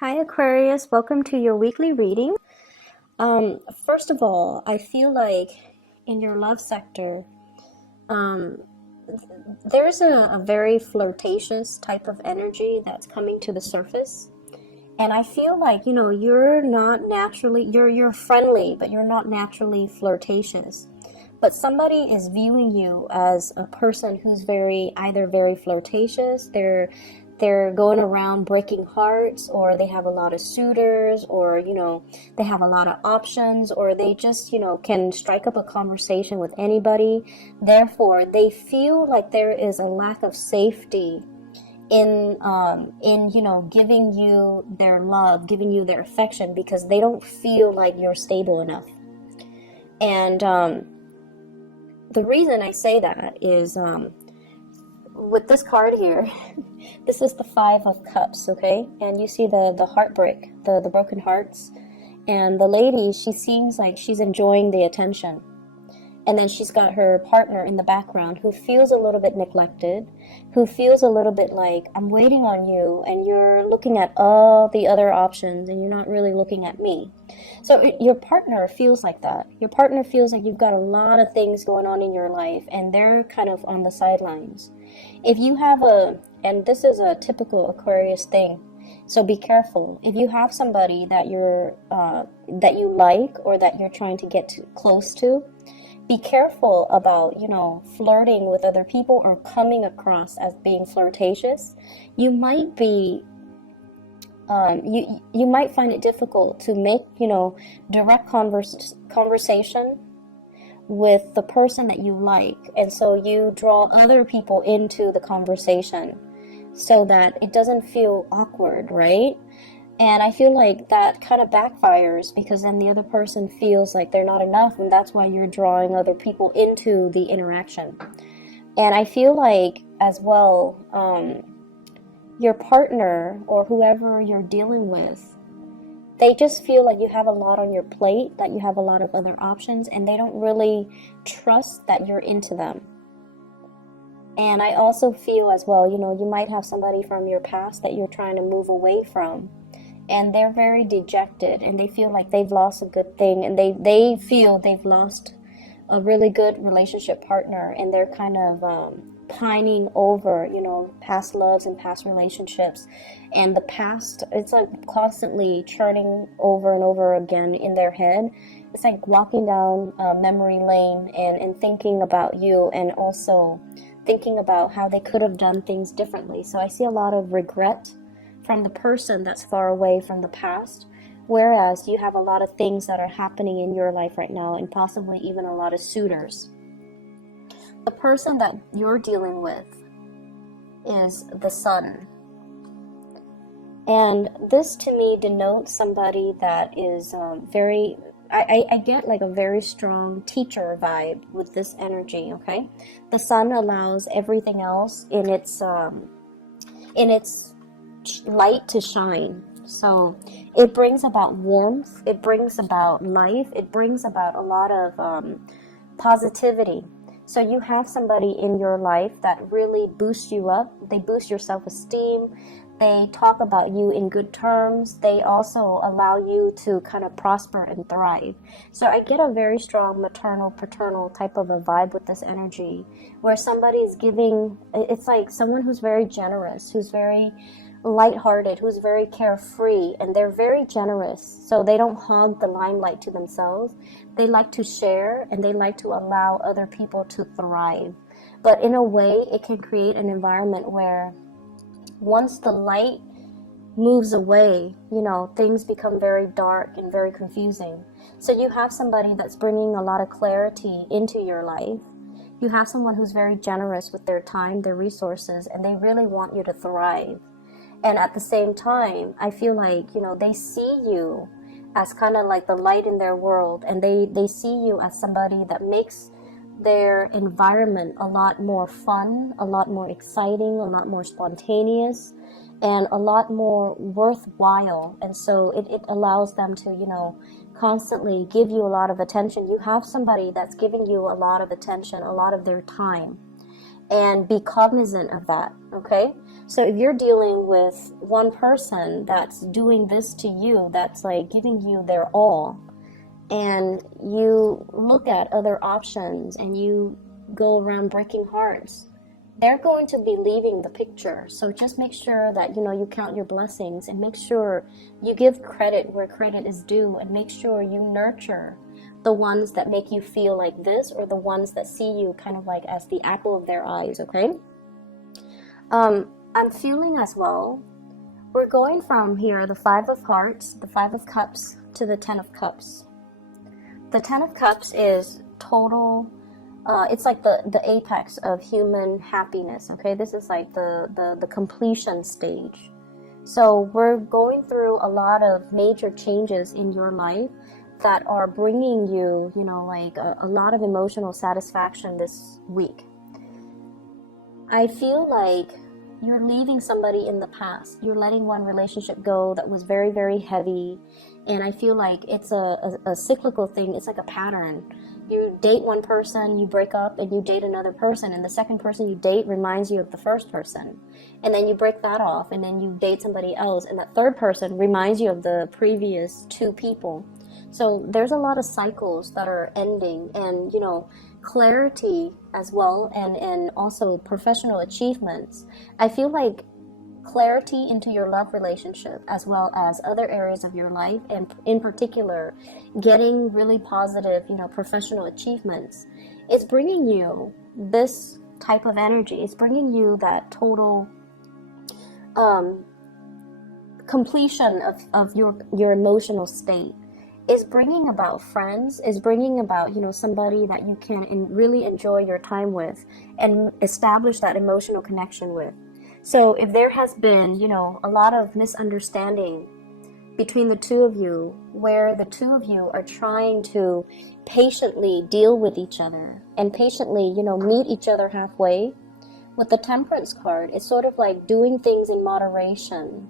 Hi Aquarius, welcome to your weekly reading. First of all, I feel like in your love sector, um, there's a very flirtatious type of energy that's coming to the surface. And I feel like, you're not naturally, you're friendly, but you're not naturally flirtatious. But somebody is viewing you as a person who's either very flirtatious, they're going around breaking hearts, or they have a lot of suitors, or they have a lot of options, or they just can strike up a conversation with anybody. Therefore, they feel like there is a lack of safety in giving you their love, giving you their affection, because they don't feel like you're stable enough. And the reason I say that is with this card here, this is the Five of Cups, okay? And you see the heartbreak, the broken hearts. And the lady, she seems like she's enjoying the attention. And then she's got her partner in the background who feels a little bit neglected, who feels a little bit like, I'm waiting on you, and you're looking at all the other options, and you're not really looking at me. So your partner feels like that. Your partner feels like you've got a lot of things going on in your life, and they're kind of on the sidelines. If you have and this is a typical Aquarius thing, so be careful. If you have somebody that that you like, or that you're trying to get close to, be careful about, flirting with other people or coming across as being flirtatious. You might be, you might find it difficult to make, direct conversation with the person that you like. And so you draw other people into the conversation so that it doesn't feel awkward, right? And I feel like that kind of backfires, because then the other person feels like they're not enough, and that's why you're drawing other people into the interaction. And I feel like, as well, your partner or whoever you're dealing with, they just feel like you have a lot on your plate, that you have a lot of other options, and they don't really trust that you're into them. And I also feel as well, you might have somebody from your past that you're trying to move away from. And they're very dejected, and they feel like they've lost a good thing, and they feel they've lost a really good relationship partner, and they're kind of pining over, past loves and past relationships. And the past, it's like constantly churning over and over again in their head. It's like walking down memory lane and thinking about you, and also thinking about how they could have done things differently. So I see a lot of regret from the person that's far away from the past, whereas you have a lot of things that are happening in your life right now, and possibly even a lot of suitors. The person that you're dealing with is the Sun. And this to me denotes somebody that is I get like a very strong teacher vibe with this energy, okay? The Sun allows everything else in its light to shine. So it brings about warmth, it brings about life, it brings about a lot of positivity. So you have somebody in your life that really boosts you up. They boost your self-esteem. They talk about you in good terms. They also allow you to kind of prosper and thrive. So I get a very strong maternal, paternal type of a vibe with this energy, where somebody's giving, it's like someone who's very generous, who's very lighthearted, who's very carefree, and they're very generous. So they don't hog the limelight to themselves. They like to share, and they like to allow other people to thrive. But in a way, it can create an environment where once the light moves away, things become very dark and very confusing. So you have somebody that's bringing a lot of clarity into your life. You have someone who's very generous with their time, their resources, and they really want you to thrive. And at the same time, I feel like, they see you as kind of like the light in their world, and they see you as somebody that makes their environment a lot more fun, a lot more exciting, a lot more spontaneous, and a lot more worthwhile. And so it allows them to, constantly give you a lot of attention. You have somebody that's giving you a lot of attention, a lot of their time, and be cognizant of that, okay? So if you're dealing with one person that's doing this to you, that's like giving you their all, and you look at other options and you go around breaking hearts, they're going to be leaving the picture. So just make sure that, you know, you count your blessings, and make sure you give credit where credit is due, and make sure you nurture the ones that make you feel like this, or the ones that see you kind of like as the apple of their eyes, okay? I'm feeling as well, we're going from here, the 5 of Hearts, the 5 of Cups, to the 10 of Cups. The 10 of Cups is total, it's like the apex of human happiness, okay? This is like the completion stage. So we're going through a lot of major changes in your life that are bringing you, you know, like a lot of emotional satisfaction this week. I feel like you're leaving somebody in the past. You're letting one relationship go that was very, very heavy. And I feel like it's a cyclical thing. It's like a pattern. You date one person, you break up, and you date another person. And the second person you date reminds you of the first person. And then you break that off, and then you date somebody else. And that third person reminds you of the previous 2 people. So there's a lot of cycles that are ending, and, you know, clarity as well, and also professional achievements. I feel like clarity into your love relationship, as well as other areas of your life, and in particular getting really positive, you know, professional achievements, is bringing you this type of energy. It's bringing you that total completion of your emotional state. Is bringing about friends, is bringing about, you know, somebody that you can really enjoy your time with and establish that emotional connection with. So if there has been, you know, a lot of misunderstanding between the 2 of you, where the 2 of you are trying to patiently deal with each other and patiently, you know, meet each other halfway, with the Temperance card, it's sort of like doing things in moderation,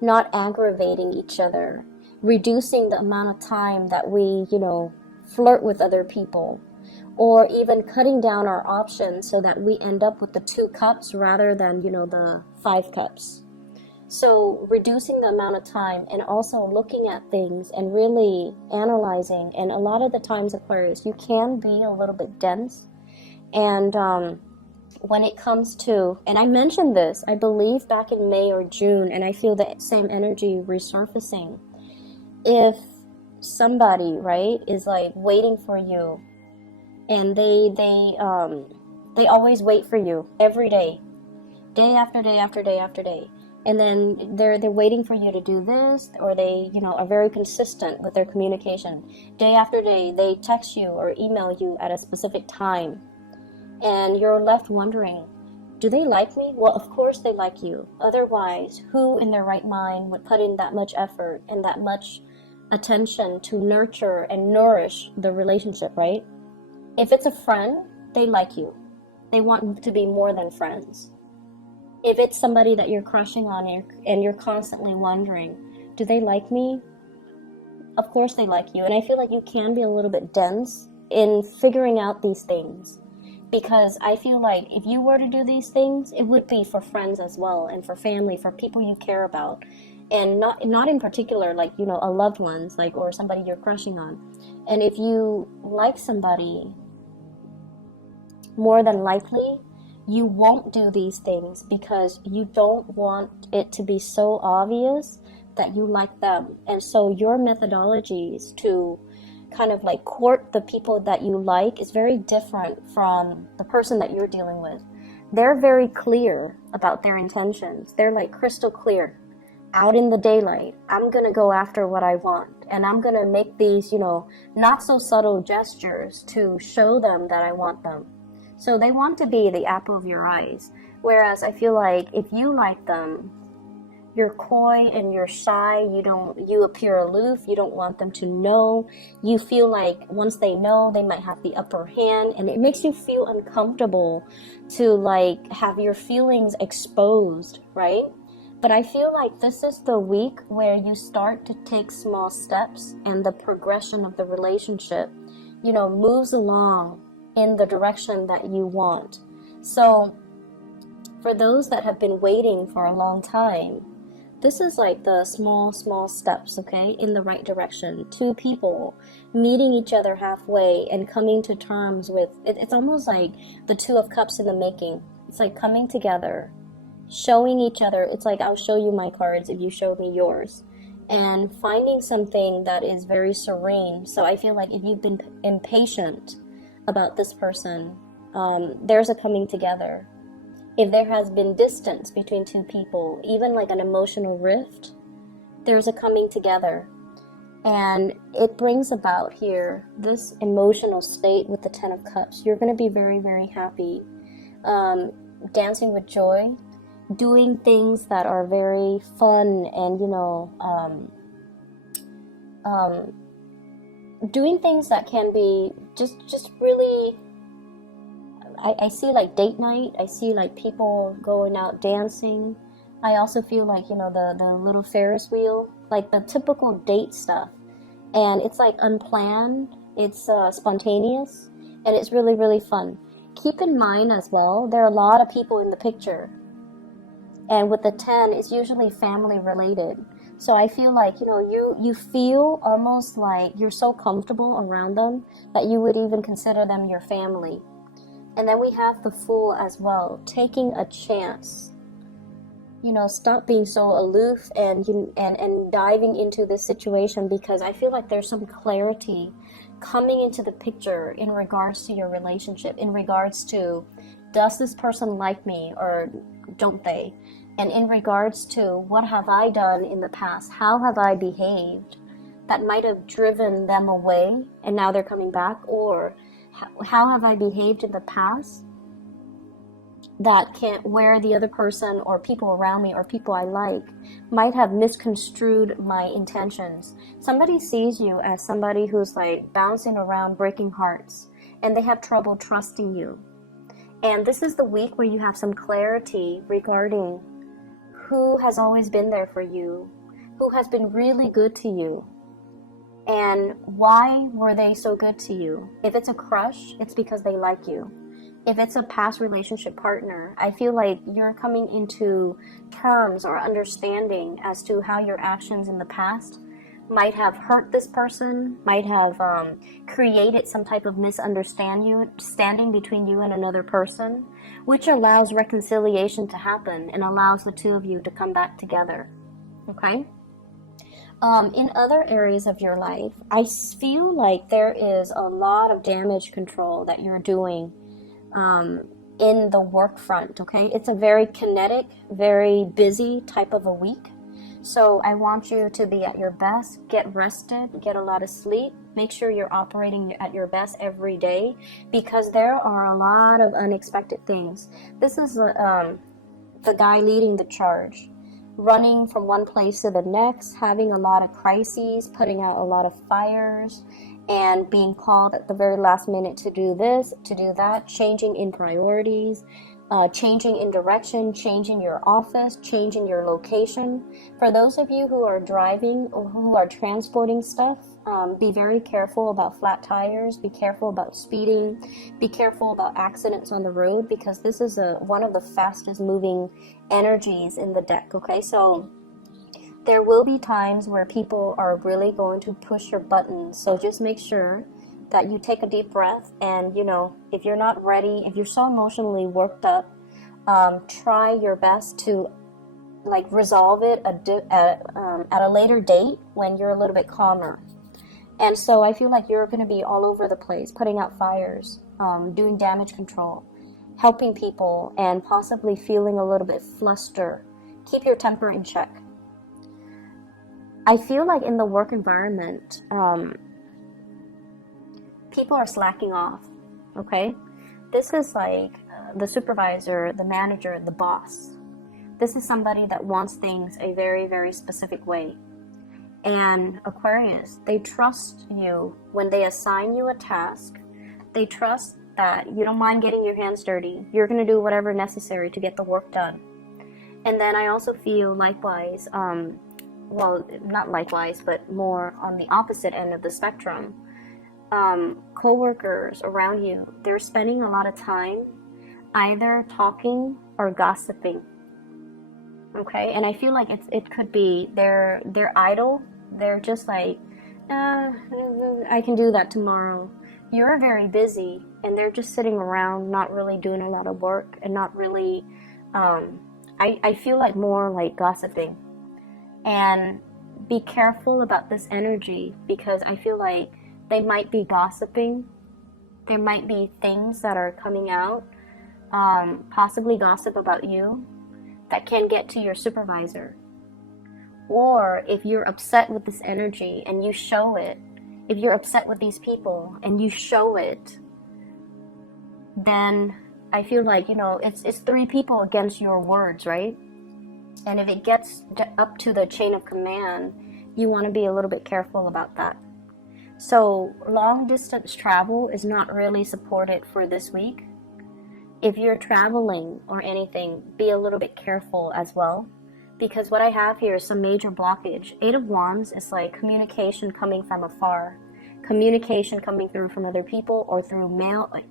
not aggravating each other, reducing the amount of time that we, you know, flirt with other people, or even cutting down our options so that we end up with the 2 cups rather than, you know, the 5 cups. So reducing the amount of time, and also looking at things and really analyzing. And a lot of the times, Aquarius, you can be a little bit dense. And when it comes to, and I mentioned this, I believe back in May or June, and I feel the same energy resurfacing. If somebody, right, is like waiting for you, and they always wait for you every day after day after day after day, and then they're waiting for you to do this, or they, you know, are very consistent with their communication. Day after day, they text you or email you at a specific time, and you're left wondering, do they like me? Well, of course they like you. Otherwise, who in their right mind would put in that much effort and that much attention to nurture and nourish the relationship, right? If it's a friend, they like you. They want to be more than friends. If it's somebody that you're crushing on and you're constantly wondering, do they like me? Of course they like you. And I feel like you can be a little bit dense in figuring out these things, because I feel like if you were to do these things, it would be for friends as well, and for family, for people you care about. And not in particular, like, you know, a loved ones, like, or somebody you're crushing on. And if you like somebody, more than likely, you won't do these things because you don't want it to be so obvious that you like them. And so your methodologies to kind of like court the people that you like is very different from the person that you're dealing with. They're very clear about their intentions. They're like crystal clear. Out in the daylight, I'm going to go after what I want, and I'm going to make these, you know, not so subtle gestures to show them that I want them. So they want to be the apple of your eyes. Whereas I feel like if you like them, you're coy and you're shy, you appear aloof, you don't want them to know. You feel like once they know, they might have the upper hand, and it makes you feel uncomfortable to like have your feelings exposed, right? But I feel like this is the week where you start to take small steps, and the progression of the relationship, you know, moves along in the direction that you want. So For those that have been waiting for a long time, this is like the small steps, okay, in the right direction. Two people meeting each other halfway and coming to terms with it. It's almost like the Two of Cups in the making. It's like coming together, showing each other. It's like, I'll show you my cards if you show me yours, and finding something that is very serene. So I feel like if you've been impatient about this person, there's a coming together. If there has been distance between two people, even like an emotional rift, there's a coming together. And it brings about here this emotional state with the Ten of Cups. You're going to be very, very happy, dancing with joy, doing things that are very fun, and doing things that can be just really, I see like date night. I see like people going out dancing. I also feel like, the little Ferris wheel, like the typical date stuff. And it's like unplanned, it's spontaneous, and it's really, really fun. Keep in mind as well, there are a lot of people in the picture. And with the 10, it's usually family related. So I feel like, you feel almost like you're so comfortable around them that you would even consider them your family. And then we have the Fool as well, taking a chance. Stop being so aloof and diving into this situation, because I feel like there's some clarity coming into the picture in regards to your relationship, in regards to, does this person like me or don't they? And in regards to, what have I done in the past? How have I behaved that might have driven them away and now they're coming back? Or how have I behaved in the past where the other person or people around me or people I like might have misconstrued my intentions? Somebody sees you as somebody who's like bouncing around, breaking hearts, and they have trouble trusting you. And this is the week where you have some clarity regarding who has always been there for you, who has been really good to you, and why were they so good to you. If it's a crush, it's because they like you. If it's a past relationship partner, I feel like you're coming into terms or understanding as to how your actions in the past might have hurt this person, might have created some type of misunderstanding between you and another person, which allows reconciliation to happen and allows the two of you to come back together. Okay? In other areas of your life, I feel like there is a lot of damage control that you're doing in the work front, okay? It's a very kinetic, very busy type of a week. So I want you to be at your best, get rested, get a lot of sleep, make sure you're operating at your best every day, because there are a lot of unexpected things. This is the guy leading the charge, running from one place to the next, having a lot of crises, putting out a lot of fires, and being called at the very last minute to do this, to do that, changing in priorities, changing in direction, changing your office, changing your location. For those of you who are driving or who are transporting stuff, be very careful about flat tires, be careful about speeding, be careful about accidents on the road, because this is one of the fastest moving energies in the deck, okay? So there will be times where people are really going to push your buttons, so just make sure that you take a deep breath, and if you're not ready, if you're so emotionally worked up, try your best to resolve it at a later date when you're a little bit calmer. And so I feel like you're going to be all over the place, putting out fires, doing damage control, helping people, and possibly feeling a little bit flustered. Keep your temper in check. I feel like in the work environment, people are slacking off, okay? This is like the supervisor, the manager, the boss. This is somebody that wants things a very, very specific way. And Aquarius, they trust you when they assign you a task. They trust that you don't mind getting your hands dirty. You're going to do whatever necessary to get the work done. And then I also feel likewise, well, not likewise, but more on the opposite end of the spectrum, co-workers around you, they're spending a lot of time either talking are gossiping. Okay, and I feel like it could be they're idle. They're just like, I can do that tomorrow. You're very busy, and they're just sitting around, not really doing a lot of work, and not really. I feel like more like gossiping, and be careful about this energy, because I feel like they might be gossiping. There might be things that are coming out, possibly gossip about you, that can get to your supervisor. Or if you're upset with this energy and you show it, if you're upset with these people and you show it, then I feel like, it's 3 people against your words, right? And if it gets up to the chain of command, you want to be a little bit careful about that. So long distance travel is not really supported for this week. If you're traveling or anything, be a little bit careful as well, because what I have here is some major blockage. 8 of Wands is like communication coming from afar, communication coming through from other people, or through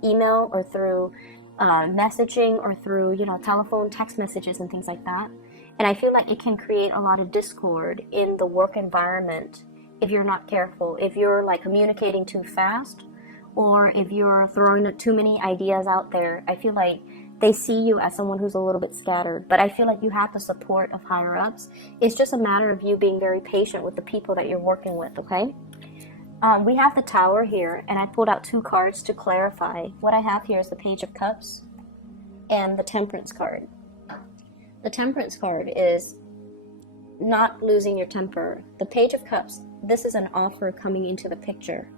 email, or through messaging, or through telephone, text messages, and things like that. And I feel like it can create a lot of discord in the work environment if you're not careful. If you're like communicating too fast, or if you're throwing too many ideas out there, I feel like they see you as someone who's a little bit scattered. But I feel like you have the support of higher ups. It's just a matter of you being very patient with the people that you're working with, okay? We have the Tower here, and I pulled out 2 cards to clarify. What I have here is the Page of Cups and the Temperance card. The Temperance card is not losing your temper. The Page of Cups, this is an offer coming into the picture.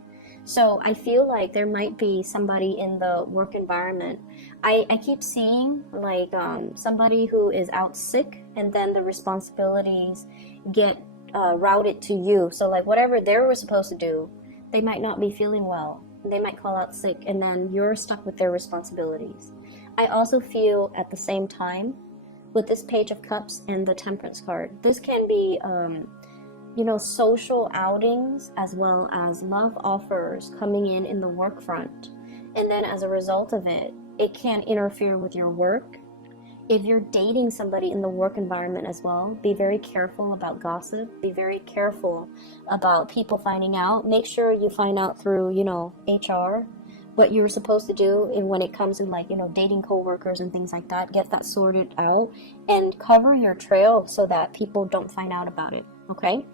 So I feel like there might be somebody in the work environment. I keep seeing like somebody who is out sick, and then the responsibilities get routed to you. So like whatever they were supposed to do, they might not be feeling well. They might call out sick, and then you're stuck with their responsibilities. I also feel at the same time with this Page of Cups and the Temperance card, this can be social outings as well as love offers coming in the work front. And then as a result of it, it can interfere with your work. If you're dating somebody in the work environment as well, be very careful about gossip. Be very careful about people finding out. Make sure you find out through, HR, what you're supposed to do. And when it comes in like, dating coworkers and things like that, get that sorted out and cover your trail so that people don't find out about it. Okay.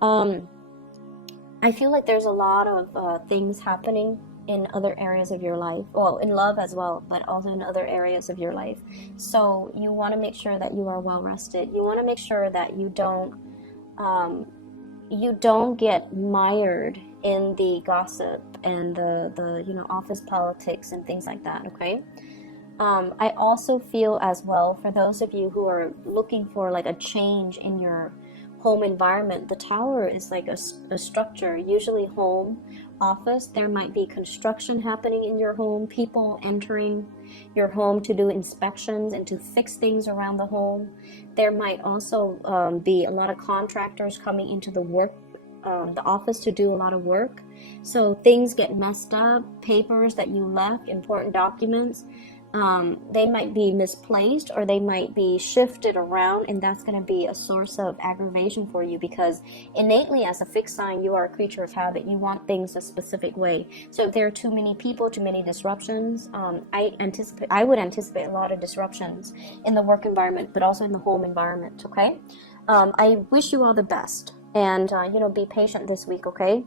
I feel like there's a lot of things happening in other areas of your life. Well, in love as well, but also in other areas of your life. So you want to make sure that you are well rested. You want to make sure that you don't get mired in the gossip and the office politics and things like that. Okay. I also feel as well, for those of you who are looking for like a change in your home environment, the Tower is like a structure, usually home, office. There might be construction happening in your home, people entering your home to do inspections and to fix things around the home. There might also be a lot of contractors coming into the office to do a lot of work. So things get messed up, papers that you left, important documents, they might be misplaced, or they might be shifted around, and that's going to be a source of aggravation for you, because innately as a fixed sign, you are a creature of habit. You want things a specific way. So if there are too many people, too many disruptions, I would anticipate a lot of disruptions in the work environment, but also in the home environment. Okay. I wish you all the best, and be patient this week. Okay.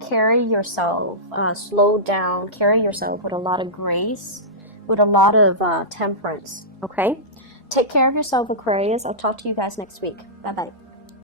Carry yourself, slow down, carry yourself with a lot of grace, with a lot of temperance, okay? Take care of yourself, Aquarius. I'll talk to you guys next week. Bye-bye.